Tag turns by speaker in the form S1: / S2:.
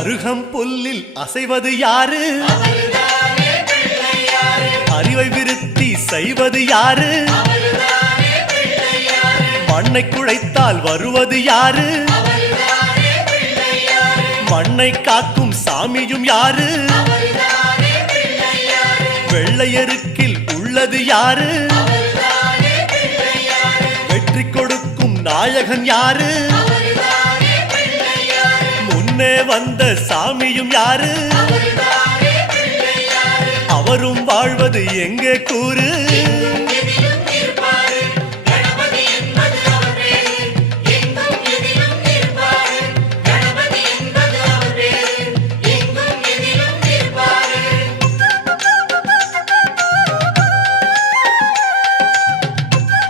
S1: அருகம் புல்லில் அசைவது யாரு? அறிவை விருத்தி செய்வது யாரு? மண்ணை குழைத்தால் வருவது யாரு? மண்ணை காக்கும் சாமியும் யாரு? வெள்ளையருக்கில் உள்ளது யாரு? வெற்றி கொடுக்கும் நாயகன் யாரு? முன்னே வந்த சாமியும் யாரு? அவரும் வாழ்வது எங்கே கூறு?